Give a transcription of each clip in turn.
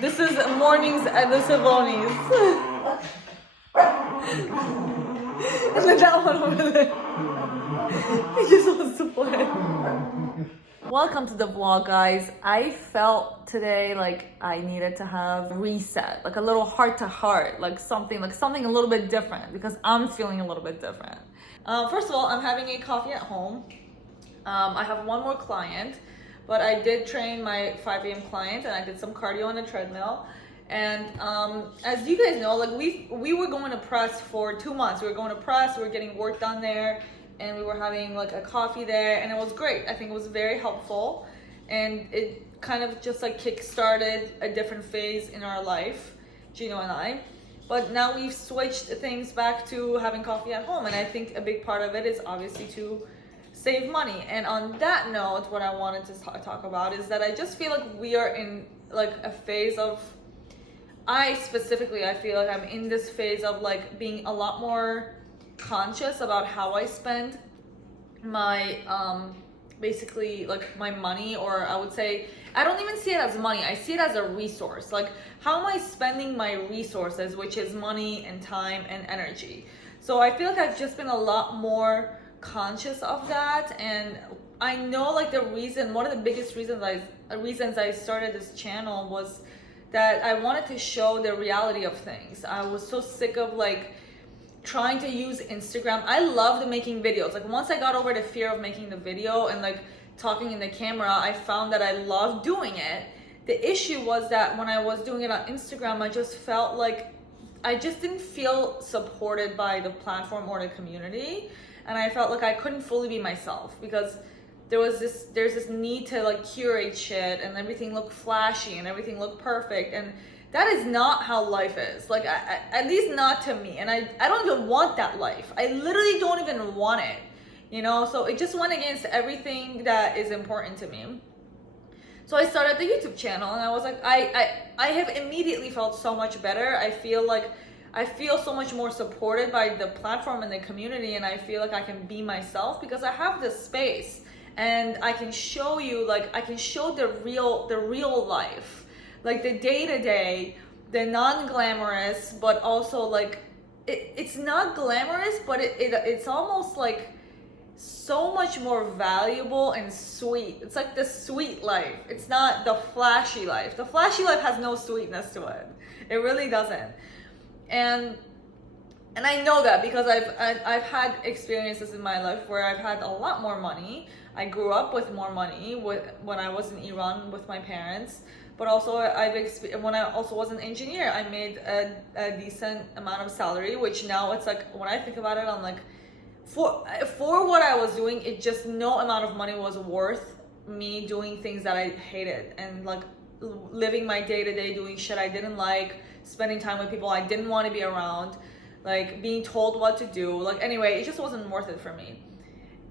This is mornings at the Savonis. And then that one over there. He just wants to play. Welcome to the vlog, guys. I felt today like I needed to have a reset, like a little heart to heart, like something a little bit different, because I'm feeling a little bit different. First of all, I'm having a coffee at home. I have one more client, but I did train my 5 a.m. client and I did some cardio on a treadmill. And as you guys know, like we were going to press for 2 months. We were going to press, we were getting work done there, and we were having like a coffee there, and it was great. I think it was very helpful, and it kind of just like kick-started a different phase in our life, Gino and I. But now we've switched things back to having coffee at home, and I think a big part of it is obviously to save money. And on that note, what I wanted to talk about is that I just feel like we are in like a phase of, I feel like I'm in this phase of like being a lot more conscious about how I spend my basically like my money, or I would say I don't even see it as money, I see it as a resource. Like, how am I spending my resources, which is money and time and energy? So I feel like I've just been a lot more conscious of that. And I know like one of the biggest reasons I started this channel was that I wanted to show the reality of things. I was so sick of like trying to use Instagram. I loved making videos. Like, once I got over the fear of making the video and like talking in the camera, I found that I loved doing it. The issue was that when I was doing it on Instagram, I just felt like I just didn't feel supported by the platform or the community. And I felt like I couldn't fully be myself, because there's this need to like curate shit and everything look flashy and everything look perfect, and that is not how life is. Like, at least not to me. And I don't even want that life. I literally don't even want it, you know? So it just went against everything that is important to me. So I started the YouTube channel, and I was like, I have immediately felt so much better. I feel so much more supported by the platform and the community, and I feel like I can be myself because I have this space, and I can show you, like, I can show the real life, like the day-to-day, the non-glamorous, but also like it's not glamorous, but it's almost like so much more valuable and sweet. It's like the sweet life. It's not the flashy life. The flashy life has no sweetness to it. It really doesn't. And I know that because I've had experiences in my life where I've had a lot more money. I grew up with more money when I was in Iran with my parents. But also when I also was an engineer, I made a decent amount of salary, which now it's like, when I think about it, I'm like, for what I was doing, it just, no amount of money was worth me doing things that I hated, and like living my day-to-day, doing shit I didn't like, spending time with people I didn't want to be around, like being told what to do. Like, anyway, it just wasn't worth it for me.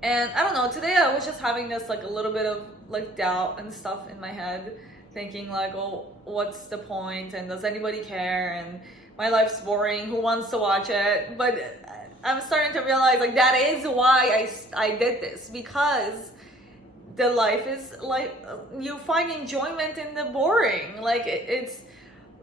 And I don't know, today I was just having this like a little bit of like doubt and stuff in my head, thinking like, oh, what's the point, and does anybody care, and my life's boring, who wants to watch it? But I'm starting to realize like that is why I did this, because the life is like, you find enjoyment in the boring. Like, it's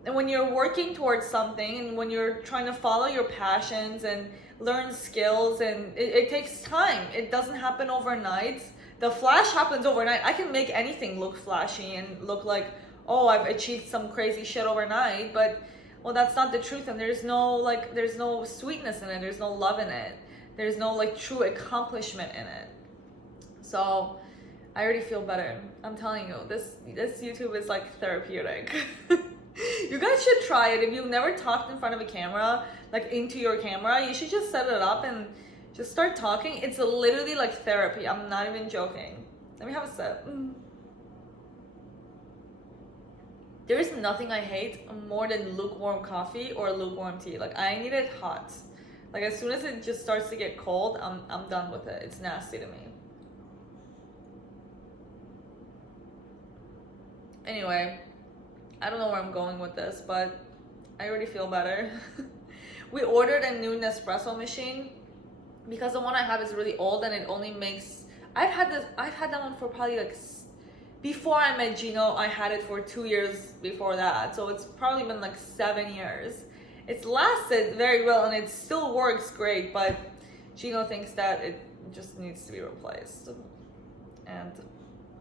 when you're working towards something, and when you're trying to follow your passions and learn skills, and it takes time. It doesn't happen overnight. The flash happens overnight. I can make anything look flashy and look like, oh, I've achieved some crazy shit overnight, but well, that's not the truth. And there's no sweetness in it. There's no love in it. There's no like true accomplishment in it. So I already feel better. I'm telling you, this YouTube is like therapeutic. You guys should try it. If you've never talked in front of a camera, like into your camera, you should just set it up and just start talking. It's literally like therapy. I'm not even joking. Let me have a sip. There is nothing I hate more than lukewarm coffee or lukewarm tea. Like, I need it hot. Like, as soon as it just starts to get cold, I'm done with it. It's nasty to me. Anyway, I don't know where I'm going with this, but I already feel better. We ordered a new Nespresso machine because the one I have is really old, and it only makes, I've had that one for probably like before I met Gino, I had it for 2 years before that. So it's probably been like 7 years. It's lasted very well and it still works great, but Gino thinks that it just needs to be replaced. And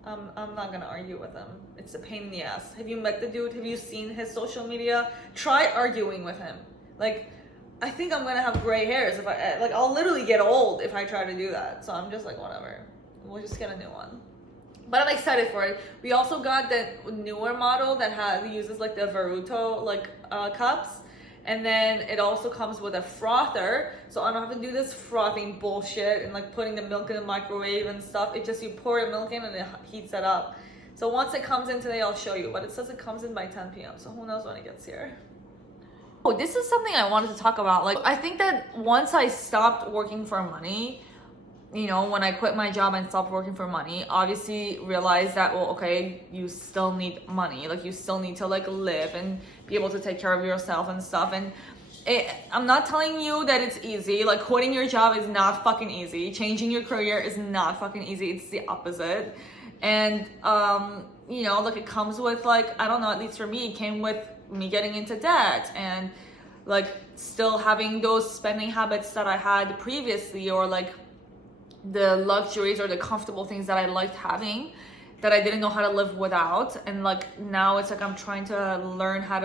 I'm not gonna argue with him. It's a pain in the ass. Have you met the dude? Have you seen his social media? Try arguing with him. Like, I think I'm gonna have gray hairs if I'll literally get old if I try to do that. So I'm just like, whatever. We'll just get a new one. But I'm excited for it. We also got the newer model that uses like the Veruto cups. And then it also comes with a frother, so I don't have to do this frothing bullshit and like putting the milk in the microwave and stuff. It just, you pour the milk in and it heats it up. So once it comes in today, I'll show you, but it says it comes in by 10 p.m. So who knows when it gets here. Oh, this is something I wanted to talk about. Like, I think that once I stopped working for money, you know, when I quit my job and stopped working for money, obviously realized that, well, okay, you still need money. Like, you still need to like live and be able to take care of yourself and stuff. And I'm not telling you that it's easy. Like, quitting your job is not fucking easy. Changing your career is not fucking easy. It's the opposite. And, you know, like, it comes with like, I don't know, at least for me, it came with me getting into debt and like still having those spending habits that I had previously, or like the luxuries or the comfortable things that I liked having that I didn't know how to live without. And like now it's like I've been trying to learn how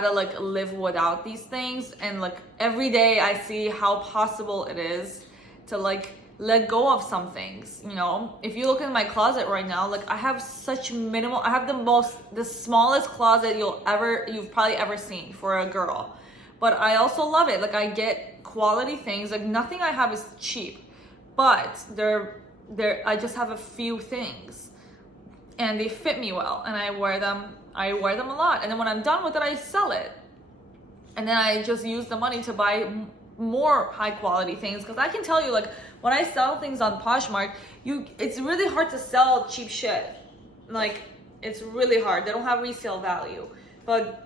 to like live without these things. And like every day I see how possible it is to like let go of some things. You know, if you look in my closet right now, like I have such minimal, I have the smallest closet you've probably ever seen for a girl. But I also love it. Like, I get quality things. Like, nothing I have is cheap, but I just have a few things and they fit me well and I wear them a lot. And then when I'm done with it, I sell it. And then I just use the money to buy more high quality things. Because I can tell you, like, when I sell things on Poshmark, it's really hard to sell cheap shit. Like, it's really hard. They don't have resale value. But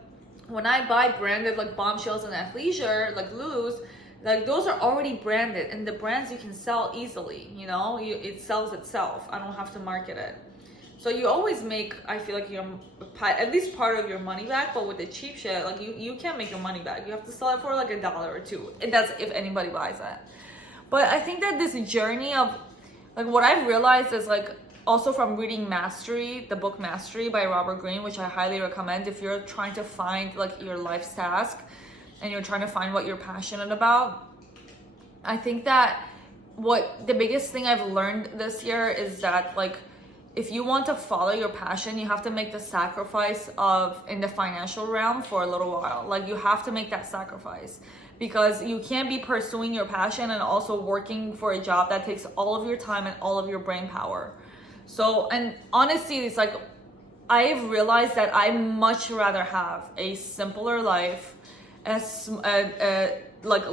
when I buy branded like Bombshells and Athleisure, like Lulu's, like those are already branded, and the brands you can sell easily, you know, it sells itself. I don't have to market it. So you always make, I feel like, at least part of your money back. But with the cheap shit, like you can't make your money back. You have to sell it for like $1 or $2. And that's if anybody buys that. But I think that this journey of like what I've realized is like, also from reading Mastery, the book Mastery by Robert Greene, which I highly recommend if you're trying to find like your life's task and you're trying to find what you're passionate about. I think that what the biggest thing I've learned this year is that like, if you want to follow your passion, you have to make the sacrifice in the financial realm for a little while. Like, you have to make that sacrifice, because you can't be pursuing your passion and also working for a job that takes all of your time and all of your brain power. So, and honestly, it's like, I've realized that I much rather have a simpler life, like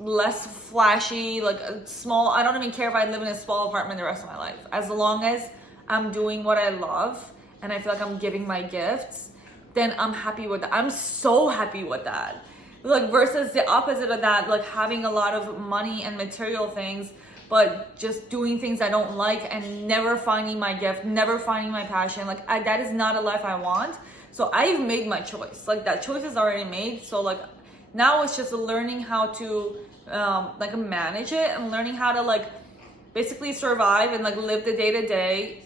less flashy, like a small, I don't even care if I live in a small apartment the rest of my life. As long as I'm doing what I love and I feel like I'm giving my gifts, then I'm happy with that. I'm so happy with that. Like, versus the opposite of that, like having a lot of money and material things, but just doing things I don't like and never finding my gift, never finding my passion. Like, that is not a life I want. So I've made my choice. Like, that choice is already made. So like now it's just learning how to like manage it and learning how to like basically survive and like live the day to day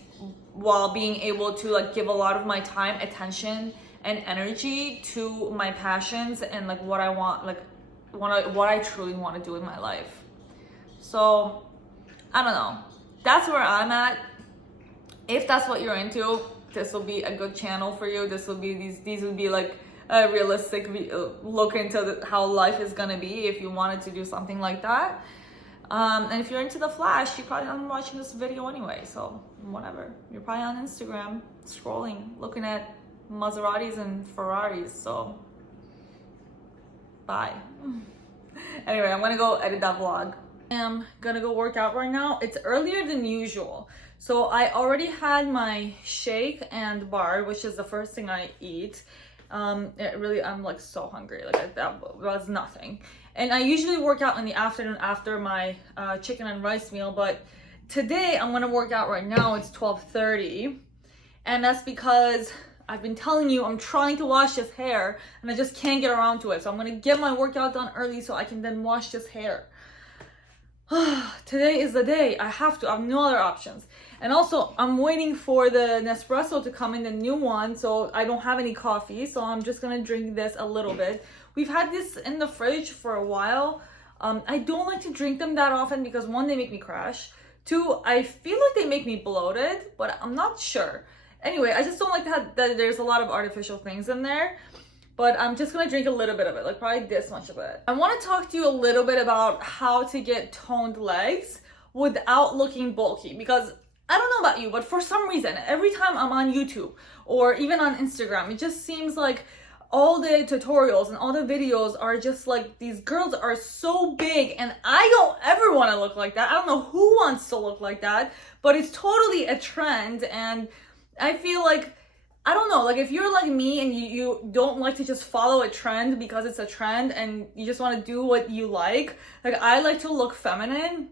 while being able to like give a lot of my time, attention, and energy to my passions and like what I want, like what I truly want to do in my life. So I don't know. That's where I'm at. If that's what you're into, this will be a good channel for you. This will be these would be like a realistic look into how life is gonna be if you wanted to do something like that. And if you're into the Flash, you're probably not watching this video anyway. So whatever. You're probably on Instagram scrolling, looking at Maseratis and Ferraris. So bye. Anyway, I'm gonna go edit that vlog. I'm gonna go work out right now. It's earlier than usual, so I already had my shake and bar, which is the first thing I eat. I'm like so hungry. Like, that was nothing. And I usually work out in the afternoon after my chicken and rice meal, but today I'm gonna work out right now. It's 12:30, and that's because I've been telling you I'm trying to wash this hair and I just can't get around to it. So I'm gonna get my workout done early so I can then wash this hair. Today is the day. I have to. I have no other options. And also, I'm waiting for the Nespresso to come in, the new one, so I don't have any coffee, so I'm just gonna drink this a little bit. We've had this in the fridge for a while. I don't like to drink them that often because one, they make me crash. Two, I feel like they make me bloated, but I'm not sure. Anyway, I just don't like that there's a lot of artificial things in there. But I'm just gonna drink a little bit of it, like probably this much of it. I wanna talk to you a little bit about how to get toned legs without looking bulky, because I don't know about you, but for some reason, every time I'm on YouTube or even on Instagram, it just seems like all the tutorials and all the videos are just like, these girls are so big and I don't ever wanna look like that. I don't know who wants to look like that, but it's totally a trend, and I feel like, I don't know, like if you're like me and you don't like to just follow a trend because it's a trend and you just want to do what you like I like to look feminine,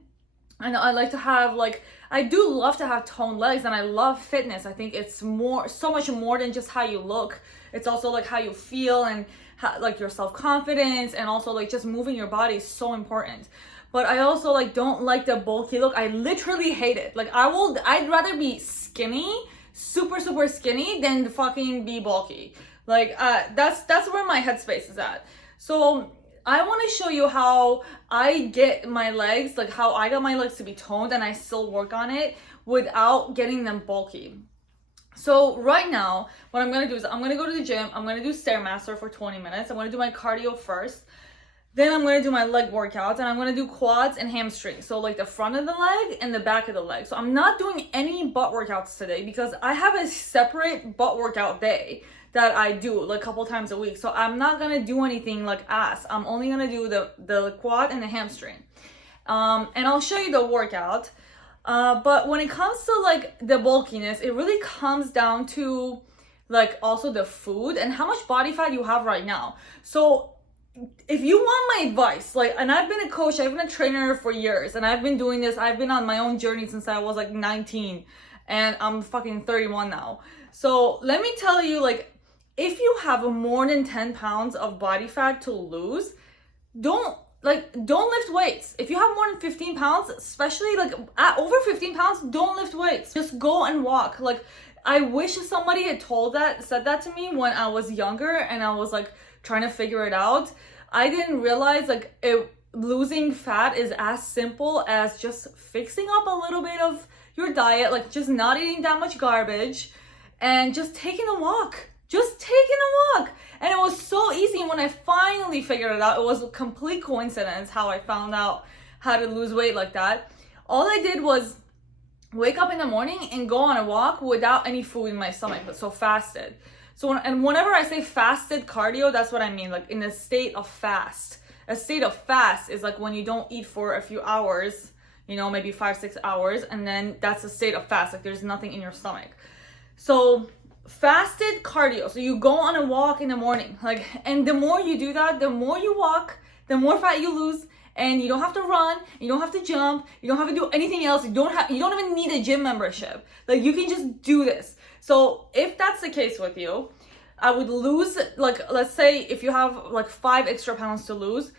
and I like to have like, I do love to have toned legs, and I love fitness. I think it's so much more than just how you look. It's also like how you feel and like your self-confidence, and also like just moving your body is so important. But I also like don't like the bulky look. I literally hate it. Like I'd rather be skinny, super skinny, than fucking be bulky. Like that's where my headspace is at. So I want to show you how I get my legs, like how I got my legs to be toned and I still work on it without getting them bulky. So right now, what I'm going to do is I'm going to go to the gym. I'm going to do Stairmaster for 20 minutes. I'm going to do my cardio first. Then I'm going to do my leg workouts, and I'm going to do quads and hamstrings. So like the front of the leg and the back of the leg. So I'm not doing any butt workouts today because I have a separate butt workout day that I do like a couple times a week. So I'm not going to do anything like ass. I'm only going to do the quad and the hamstring. And I'll show you the workout. But when it comes to like the bulkiness, it really comes down to like also the food and how much body fat you have right now. So if you want my advice, like, and I've been a coach, I've been a trainer for years, and I've been doing this, I've been on my own journey since I was like 19, and I'm fucking 31 now. So let me tell you, like, if you have more than 10 pounds of body fat to lose, don't lift weights. If you have more than 15 pounds, especially like at over 15 pounds, don't lift weights. Just go and walk. Like, I wish somebody had said that to me when I was younger and I was like trying to figure it out. I didn't realize like losing fat is as simple as just fixing up a little bit of your diet, like just not eating that much garbage and just taking a walk. And it was so easy. When I finally figured it out, it was a complete coincidence how I found out how to lose weight like that. All I did was wake up in the morning and go on a walk without any food in my stomach, but so fasted. So whenever I say fasted cardio, that's what I mean, like in a state of fast. A state of fast is like when you don't eat for a few hours, you know, maybe 5-6 hours, and then that's a state of fast, like there's nothing in your stomach. So fasted cardio, so you go on a walk in the morning, like, and the more you do that, the more you walk, the more fat you lose, and you don't have to run, you don't have to jump, you don't have to do anything else, you don't even need a gym membership. Like, you can just do this. So if that's the case with you, I would lose, like, let's say if you have like 5 extra pounds to lose,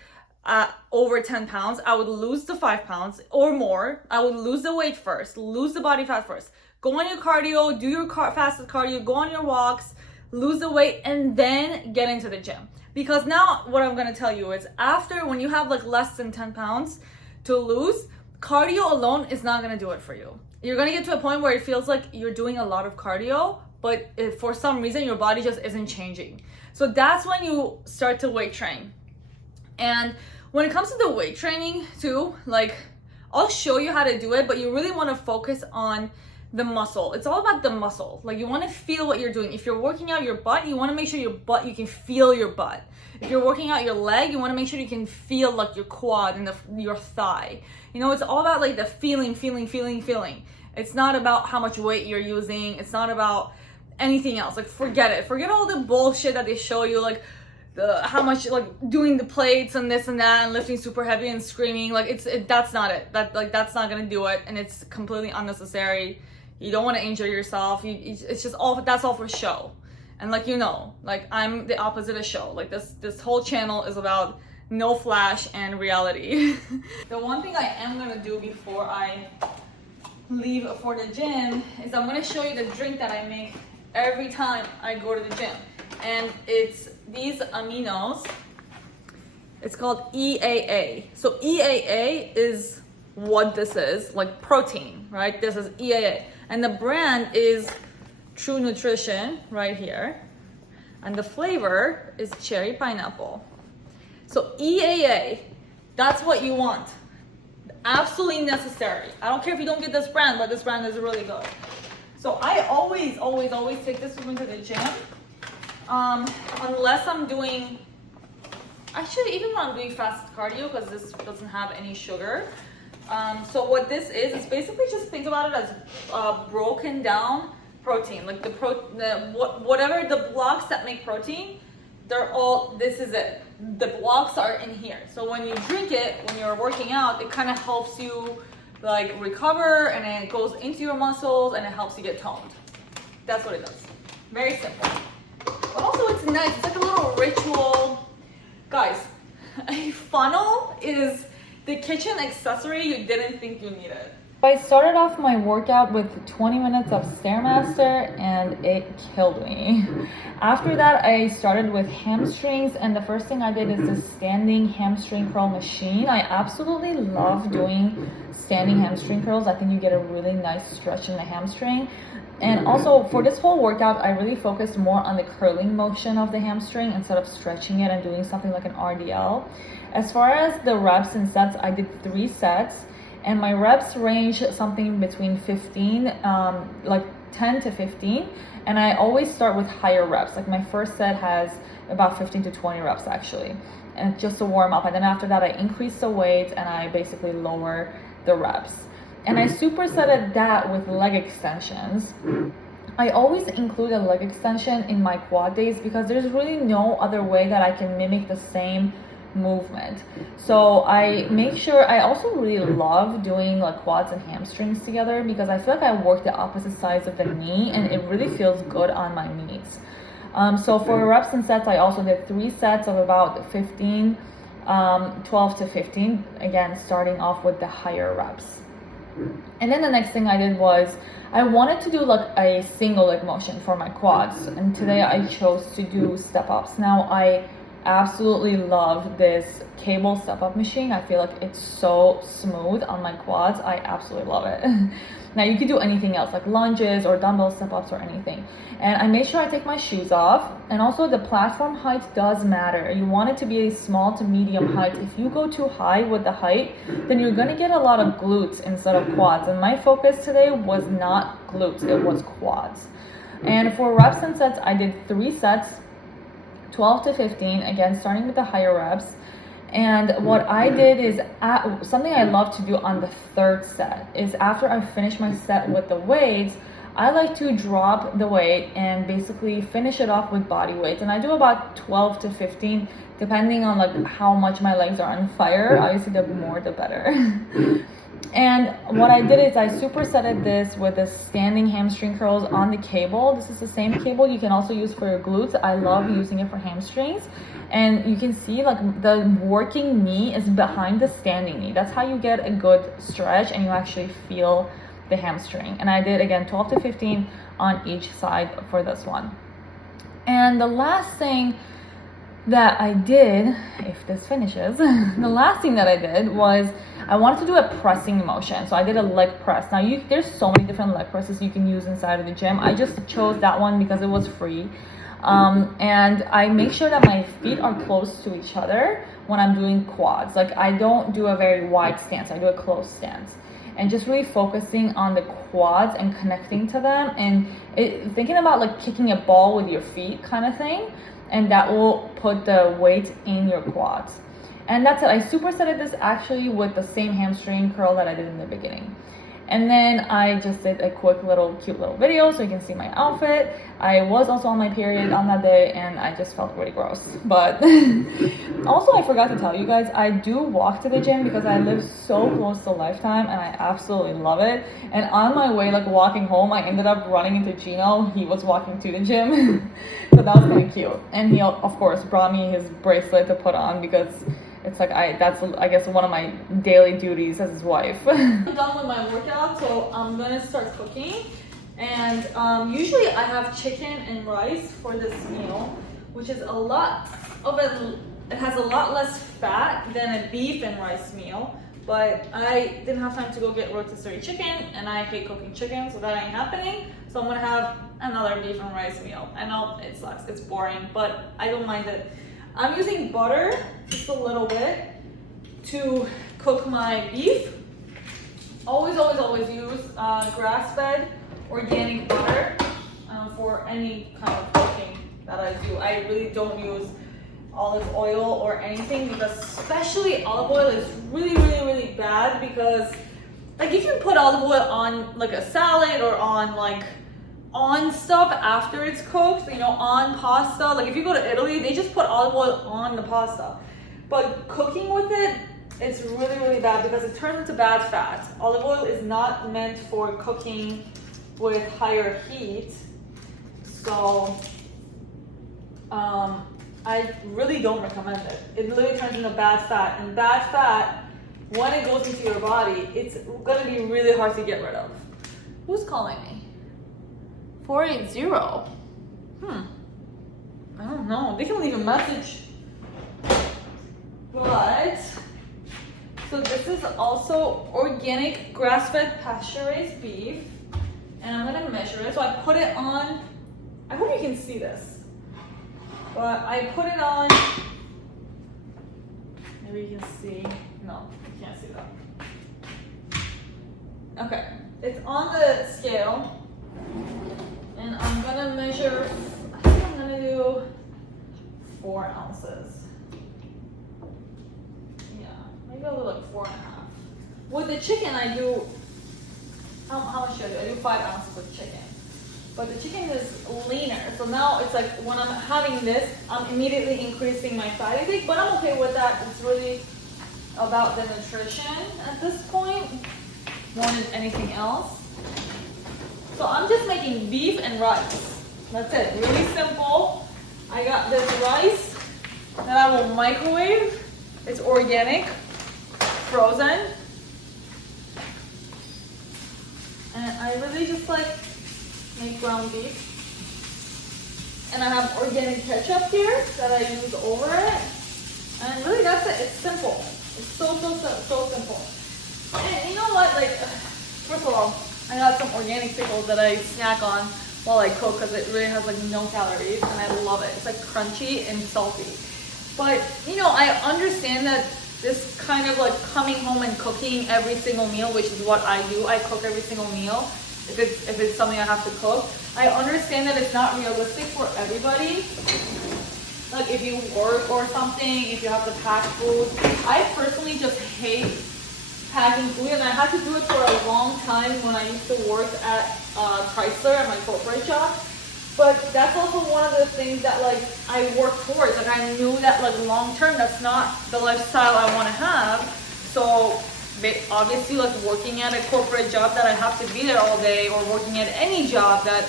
over 10 pounds, I would lose the 5 pounds or more. I would lose the weight first, lose the body fat first. Go on your cardio, do your fasted cardio, go on your walks, lose the weight, and then get into the gym. Because now what I'm gonna tell you is, after, when you have like less than 10 pounds to lose, cardio alone is not gonna do it for you. You're gonna get to a point where it feels like you're doing a lot of cardio, but if for some reason your body just isn't changing. So that's when you start to weight train. And when it comes to the weight training too, like, I'll show you how to do it, but you really wanna focus on the muscle. It's all about the muscle. Like, you want to feel what you're doing. If you're working out your butt, you want to make sure you can feel your butt. If you're working out your leg, you want to make sure you can feel like your quad and your thigh. You know, it's all about like the feeling. It's not about how much weight you're using. It's not about anything else. Like, forget it. Forget all the bullshit that they show you. Like, how much like doing the plates and this and that and lifting super heavy and screaming. Like that's not it. That's not gonna do it, and it's completely unnecessary. You don't want to injure yourself. It's just all, that's all for show. And like, you know, like I'm the opposite of show. Like this whole channel is about no flash and reality. The one thing I am gonna do before I leave for the gym is I'm gonna show you the drink that I make every time I go to the gym. And it's these aminos. It's called EAA. So EAA is what this is, like protein, right? This is EAA. And the brand is True Nutrition right here. And the flavor is cherry pineapple. So EAA, that's what you want. Absolutely necessary. I don't care if you don't get this brand, but this brand is really good. So I always take this with me to the gym. Unless I'm doing, actually even when I'm doing fast cardio, because this doesn't have any sugar. So what this is basically, just think about it as broken down protein. Like whatever the blocks that make protein, they're all, this is it. The blocks are in here. So when you drink it, when you're working out, it kind of helps you like recover, and then it goes into your muscles and it helps you get toned. That's what it does. Very simple. But also it's nice. It's like a little ritual. Guys, a funnel is the kitchen accessory you didn't think you needed. I started off my workout with 20 minutes of Stairmaster and it killed me. After that, I started with hamstrings, and the first thing I did is the standing hamstring curl machine. I absolutely love doing standing hamstring curls. I think you get a really nice stretch in the hamstring. And also for this whole workout, I really focused more on the curling motion of the hamstring instead of stretching it and doing something like an RDL. As far as the reps and sets, I did 3 sets. And my reps range something between 15, like 10 to 15. And I always start with higher reps. Like my first set has about 15 to 20 reps actually. And just to warm up. And then after that, I increase the weight and I basically lower the reps. And I supersetted that with leg extensions. I always include a leg extension in my quad days because there's really no other way that I can mimic the same movement. So I make sure, I also really love doing like quads and hamstrings together because I feel like I work the opposite sides of the knee and it really feels good on my knees. So for reps and sets, I also did 3 sets of about 15, 12 to 15, again starting off with the higher reps. And then the next thing I did was I wanted to do like a single leg motion for my quads, and today I chose to do step ups. Now I absolutely love this cable step up machine. I feel like it's so smooth on my quads. I absolutely love it. Now you could do anything else like lunges or dumbbell step ups or anything. And I made sure I take my shoes off, and also the platform height does matter. You want it to be a small to medium height. If you go too high with the height, then you're gonna get a lot of glutes instead of quads. And my focus today was not glutes, it was quads. And for reps and sets, I did 3 sets, 12 to 15, again starting with the higher reps. And what I did is something I love to do on the 3rd set is after I finish my set with the weights, I like to drop the weight and basically finish it off with body weights. And I do about 12 to 15 depending on like how much my legs are on fire. Obviously the more the better. And what I did is I supersetted this with the standing hamstring curls on the cable. This is the same cable you can also use for your glutes. I love using it for hamstrings. And you can see like the working knee is behind the standing knee. That's how you get a good stretch and you actually feel the hamstring. And I did again 12 to 15 on each side for this one. And the last thing that I did, if this finishes, the last thing that I did was I wanted to do a pressing motion. So I did a leg press. Now there's so many different leg presses you can use inside of the gym. I just chose that one because it was free. And I make sure that my feet are close to each other when I'm doing quads. Like I don't do a very wide stance, I do a close stance. And just really focusing on the quads and connecting to them and thinking about like kicking a ball with your feet kind of thing. And that will put the weight in your quads. And that's it. I supersetted this actually with the same hamstring curl that I did in the beginning. And then I just did a quick cute little video so you can see my outfit. I was also on my period on that day and I just felt really gross. But also I forgot to tell you guys, I do walk to the gym because I live so close to Lifetime and I absolutely love it. And on my way, like walking home, I ended up running into Gino. He was walking to the gym. So that was kind of cute. And he of course brought me his bracelet to put on because it's like that's I guess one of my daily duties as his wife. I'm done with my workout, so I'm gonna start cooking. And usually I have chicken and rice for this meal, which is a lot of it has a lot less fat than a beef and rice meal. But I didn't have time to go get rotisserie chicken, and I hate cooking chicken, so that ain't happening. So I'm gonna have another beef and rice meal. I know it sucks, it's boring, but I don't mind it. I'm using butter, just a little bit, to cook my beef. Always use grass-fed organic butter for any kind of cooking that I do. I really don't use olive oil or anything because especially olive oil is really bad because like you can put olive oil on like a salad or on stuff after it's cooked, you know, on pasta. Like if you go to Italy, they just put olive oil on the pasta. But cooking with it, it's really bad because it turns into bad fat. Olive oil is not meant for cooking with higher heat. So I really don't recommend it. It literally turns into bad fat. And bad fat, when it goes into your body, it's gonna be really hard to get rid of. Who's calling me? 480. I don't know. They can leave a message. But so this is also organic grass-fed pasture-raised beef, and I'm gonna measure it. So I put it on. I hope you can see this, but I put it on. Maybe you can see. No, you can't see that. Okay, it's on the scale. And I'm gonna measure, I think I'm gonna do 4 ounces. Yeah, maybe I'll do like 4.5. With the chicken, I do, how much should I do? I do 5 ounces of chicken. But the chicken is leaner. So now it's like when I'm having this, I'm immediately increasing my fat intake, but I'm okay with that. It's really about the nutrition at this point, more than anything else. So I'm just making beef and rice. That's it, really simple. I got this rice that I will microwave. It's organic, frozen. And I really just like make ground beef. And I have organic ketchup here that I use over it. And really that's it, it's simple. It's so simple. And you know what, like, first of all, I got some organic pickles that I snack on while I cook because it really has like no calories and I love it. It's like crunchy and salty. But you know, I understand that this kind of like coming home and cooking every single meal, which is what I do. I cook every single meal if it's something I have to cook. I understand that it's not realistic for everybody. Like if you work or something, if you have to pack food. I personally just hate packing food, and I had to do it for a long time when I used to work at Chrysler at my corporate job. But that's also one of the things that like I work towards. Like I knew that like long term, that's not the lifestyle I want to have. So obviously, like working at a corporate job that I have to be there all day, or working at any job that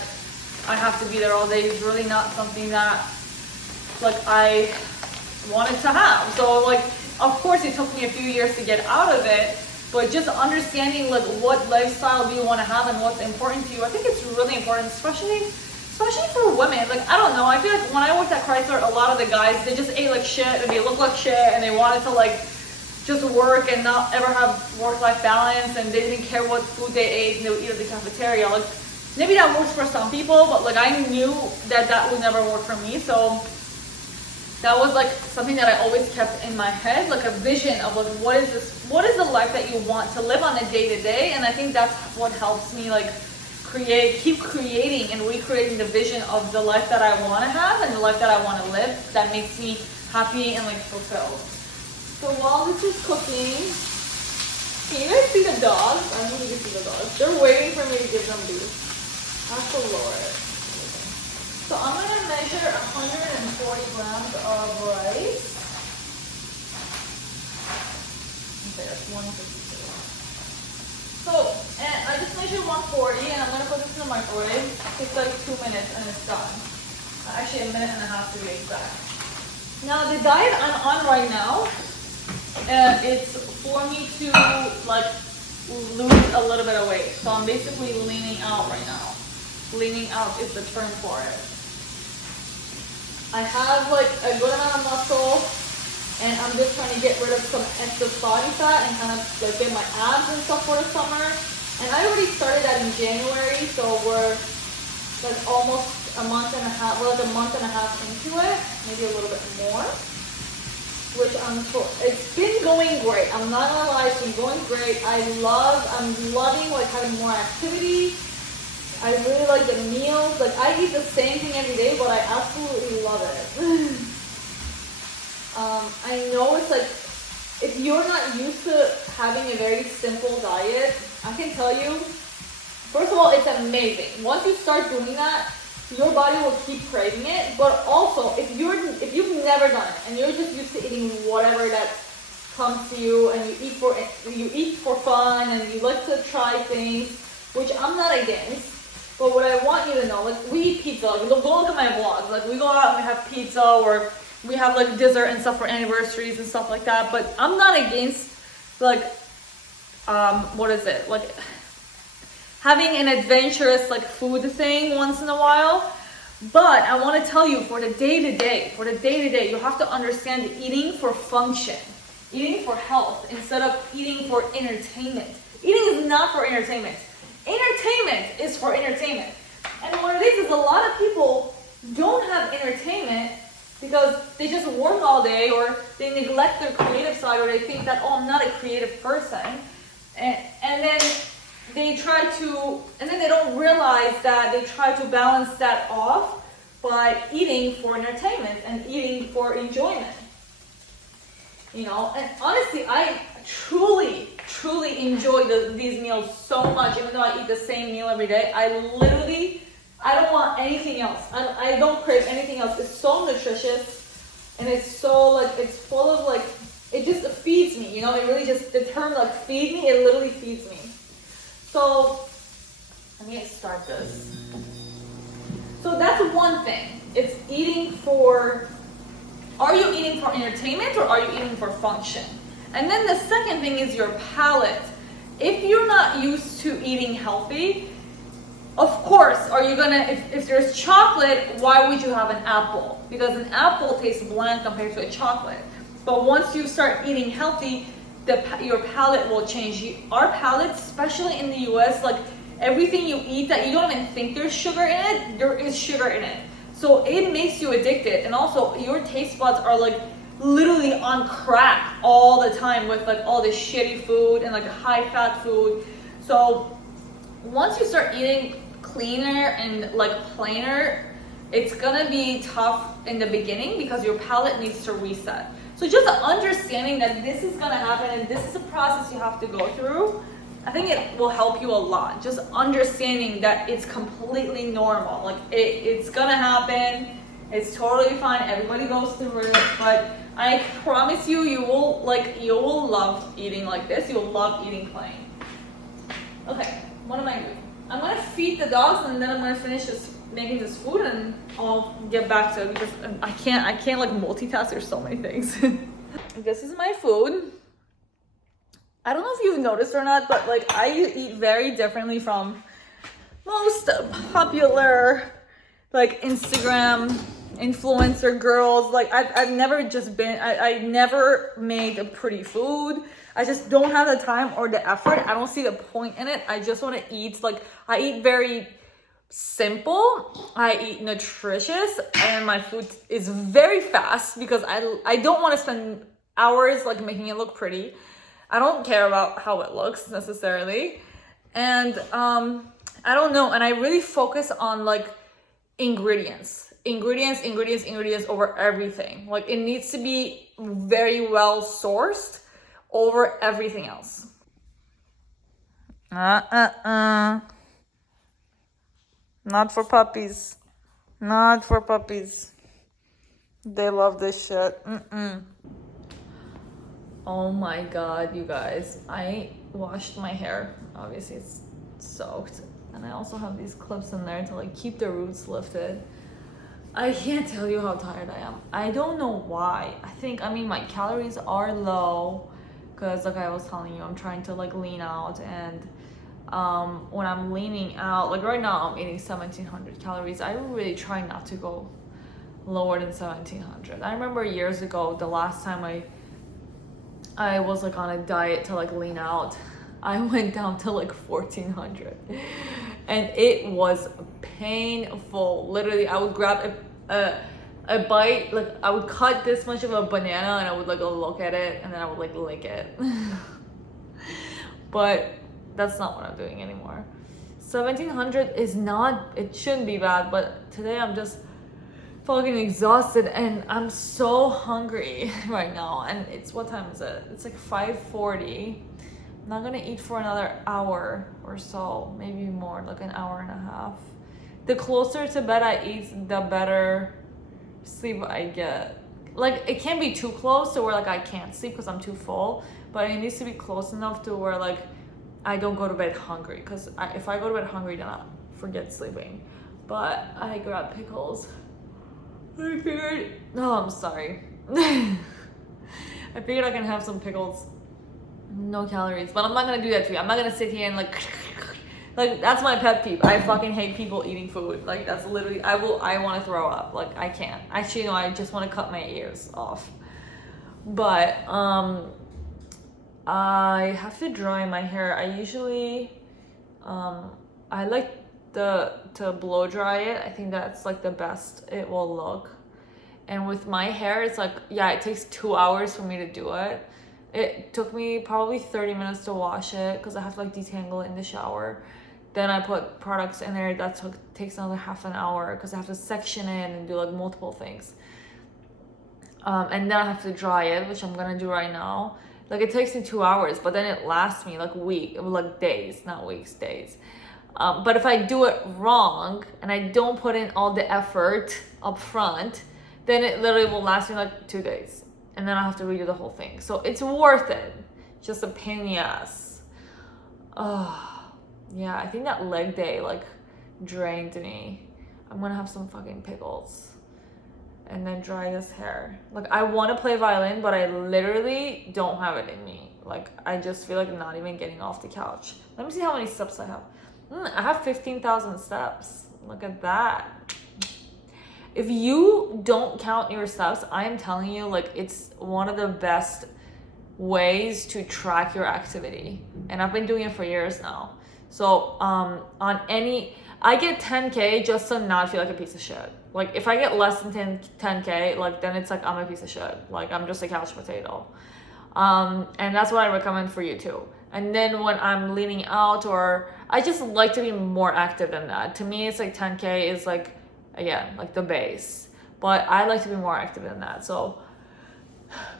I have to be there all day, is really not something that like I wanted to have. So like, of course, it took me a few years to get out of it. But just understanding like what lifestyle do you want to have and what's important to you, I think it's really important, especially for women. Like I don't know, I feel like when I worked at Chrysler, a lot of the guys, they just ate like shit and they looked like shit and they wanted to like just work and not ever have work-life balance, and they didn't care what food they ate and they would eat at the cafeteria. Like maybe that works for some people, but like I knew that would never work for me. So that was like something that I always kept in my head, like a vision of like what is the life that you want to live on a day-to-day. And I think that's what helps me like keep creating and recreating the vision of the life that I want to have and the life that I want to live, that makes me happy and like fulfilled. So while this is cooking, Can you guys see the dogs? I don't know if you can see the dogs. They're waiting for me to give them these. I have to lower it. So I'm gonna measure 140 grams of rice. Okay, that's 152. So, and I just measured 140 and I'm gonna put this in the microwave. It takes like 2 minutes and it's done. Actually, a minute and a half to be exact. Now, the diet I'm on right now, it's for me to like lose a little bit of weight. So I'm basically leaning out right now. Leaning out is the term for it. I have like a good amount of muscle and I'm just trying to get rid of some excess body fat and kind of like get my abs and stuff for the summer. And I already started that in January, so we're like almost a month and a half, we're like a month and a half into it, maybe a little bit more. Which it's been going great. I'm not gonna lie, it's been going great. I'm loving like having more activity. I really like the meals. Like I eat the same thing every day, but I absolutely love it. I know it's like, if you're not used to having a very simple diet, I can tell you, first of all, it's amazing. Once you start doing that, your body will keep craving it. But also, if you've never done it and you're just used to eating whatever that comes to you, and you eat for fun and you like to try things, which I'm not against. But what I want you to know, like we eat pizza. Like, go look at my vlogs. Like we go out and we have pizza, or we have like dessert and stuff for anniversaries and stuff like that. But I'm not against like like having an adventurous like food thing once in a while. But I want to tell you, for the day-to-day, you have to understand eating for function, eating for health, instead of eating for entertainment. Eating is not for entertainment. Entertainment is for entertainment. And what it is a lot of people don't have entertainment because they just work all day, or they neglect their creative side, or they think that, oh, I'm not a creative person. And then they don't realize that they try to balance that off by eating for entertainment and eating for enjoyment. You know, and honestly, I truly enjoy these meals so much. Even though I eat the same meal every day, I don't want anything else. I don't crave anything else. It's so nutritious, and it's so like, it's full of like, it just feeds me, you know. It really just, the term like feed me, it literally feeds me. So let me start this. So that's one thing. It's eating for, are you eating for entertainment or are you eating for function? And then the second thing is your palate. If you're not used to eating healthy, of course, are you gonna, if there's chocolate, why would you have an apple? Because an apple tastes bland compared to a chocolate. But once you start eating healthy, your palate will change. Our palate, especially in the US, like everything you eat that you don't even think there's sugar in it, there is sugar in it. So it makes you addicted. And also your taste buds are like literally on crack all the time with like all this shitty food and like high fat food. So once you start eating cleaner and like plainer, it's gonna be tough in the beginning because your palate needs to reset. So just understanding that this is gonna happen and this is a process you have to go through, I think it will help you a lot. Just understanding that it's completely normal. Like it's gonna happen. It's totally fine. Everybody goes through it. But I promise you, you will love eating like this. You will love eating plain. Okay, what am I doing? I'm gonna feed the dogs and then I'm gonna finish making this food and I'll get back to it because I can't like multitask. There's so many things. This is my food. I don't know if you've noticed or not, but like I eat very differently from most popular like Instagram influencer girls. Like I've never just been, I never made a pretty food. I just don't have the time or the effort. I don't see the point in it. I just want to eat, like I eat very simple. I eat nutritious and my food is very fast because I don't want to spend hours like making it look pretty. I don't care about how it looks necessarily. And I don't know. And I really focus on like ingredients over everything. Like it needs to be very well sourced over everything else. Not for puppies. Not for puppies. They love this shit. Oh my god, you guys. I washed my hair. Obviously, it's soaked. And I also have these clips in there to like keep the roots lifted. I can't tell you how tired I am. I don't know why. I mean, my calories are low because like I was telling you, I'm trying to like lean out, and when I'm leaning out, like right now I'm eating 1700 calories. I really try not to go lower than 1700. I remember years ago, the last time I was like on a diet to like lean out, I went down to like 1400, and it was painful. Literally, I would grab a bite, like I would cut this much of a banana and I would like look at it and then I would like lick it. But that's not what I'm doing anymore. 1700 is not, it shouldn't be bad, but today I'm just fucking exhausted and I'm so hungry right now. And it's, what time is it? It's like 5:40. I'm not gonna eat for another hour or so, maybe more, like an hour and a half. The closer to bed I eat, the better sleep I get. Like, it can't be too close to where like I can't sleep because I'm too full, but it needs to be close enough to where like I don't go to bed hungry, because if I go to bed hungry, then I forget sleeping. But I grabbed pickles. I figured, no, I'm sorry. I figured I can have some pickles. No calories, but I'm not gonna do that to you. I'm not gonna sit here and like that's my pet peeve. I fucking hate people eating food. Like, that's literally, I want to throw up. Like, I can't. Actually, no, I just want to cut my ears off. But I have to dry my hair. I usually I like to blow dry it. I think that's like the best it will look. And with my hair, it's like, yeah, it takes 2 hours for me to do it. It took me probably 30 minutes to wash it because I have to like detangle it in the shower. Then I put products in there. That takes another half an hour because I have to section it and do like multiple things. And then I have to dry it, which I'm gonna do right now. Like, it takes me 2 hours, but then it lasts me like days, not weeks, days. But if I do it wrong and I don't put in all the effort up front, then it literally will last me like 2 days. And then I have to redo the whole thing. So it's worth it. Just a pain in the ass. Oh, yeah, I think that leg day like drained me. I'm gonna have some fucking pickles and then dry this hair. Like, I want to play violin, but I literally don't have it in me. Like, I just feel like not even getting off the couch. Let me see how many steps I have. I have 15,000 steps. Look at that. If you don't count your steps, I am telling you, like, it's one of the best ways to track your activity. And I've been doing it for years now. So I get 10K just to not feel like a piece of shit. Like, if I get less than 10K, like, then it's like I'm a piece of shit. Like, I'm just a couch potato. And that's what I recommend for you too. And then when I'm leaning out, or I just like to be more active than that. To me, it's like 10K is like, again, like the base. But I like to be more active than that. So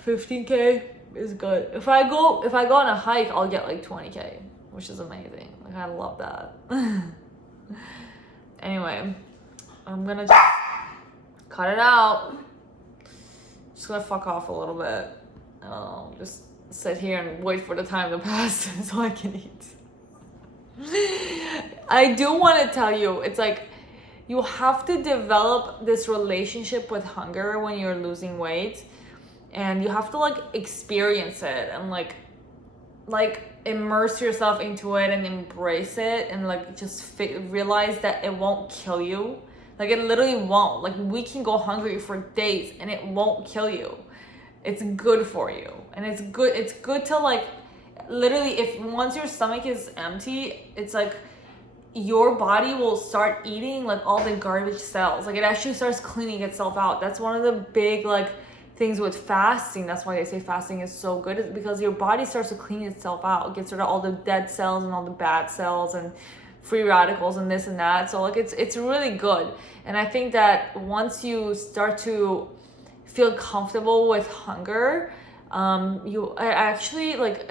15K is good. If I go on a hike, I'll get like 20K, which is amazing. Like, I love that. Anyway, I'm gonna just cut it out. Just gonna fuck off a little bit. Just sit here and wait for the time to pass so I can eat. I do want to tell you, it's like, you have to develop this relationship with hunger when you're losing weight, and you have to like experience it and like immerse yourself into it and embrace it, and like just realize that it won't kill you. Like, it literally won't. Like, we can go hungry for days and it won't kill you. It's good for you. And it's good to like, literally, if once your stomach is empty, it's like your body will start eating like all the garbage cells. Like, it actually starts cleaning itself out. That's one of the big like things with fasting. That's why they say fasting is so good, is because your body starts to clean itself out, gets rid of all the dead cells and all the bad cells and free radicals and this and that. So like, it's really good. And I think that once you start to feel comfortable with hunger, I actually like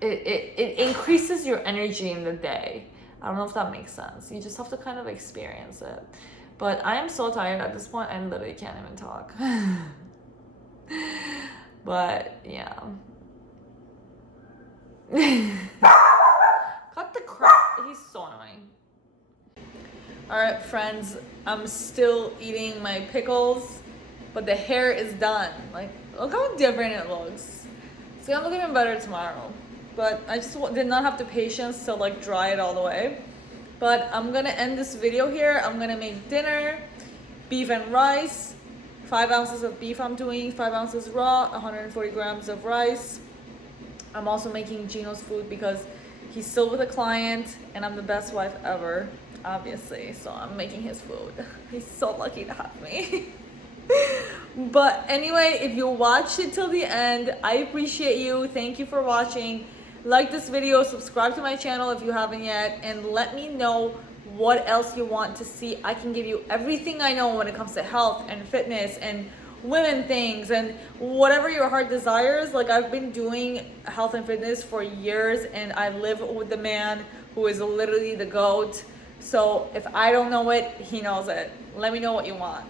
it increases your energy in the day. I don't know if that makes sense. You just have to kind of experience it. But I am so tired at this point, I literally can't even talk. But yeah. Cut the crap. He's so annoying. Alright, friends, I'm still eating my pickles, but the hair is done. Like, look how different it looks. It's gonna look even better tomorrow. But I just did not have the patience to like dry it all the way. But I'm gonna end this video here. I'm gonna make dinner, beef and rice, 5 ounces of beef I'm doing, 5 ounces raw, 140 grams of rice. I'm also making Gino's food because he's still with a client and I'm the best wife ever, obviously. So I'm making his food. He's so lucky to have me. But anyway, if you watched it till the end, I appreciate you. Thank you for watching. Like this video, subscribe to my channel if you haven't yet, and let me know what else you want to see. I can give you everything I know when it comes to health and fitness and women things and whatever your heart desires. Like, I've been doing health and fitness for years, and I live with the man who is literally the GOAT. So if I don't know it, he knows it. Let me know what you want.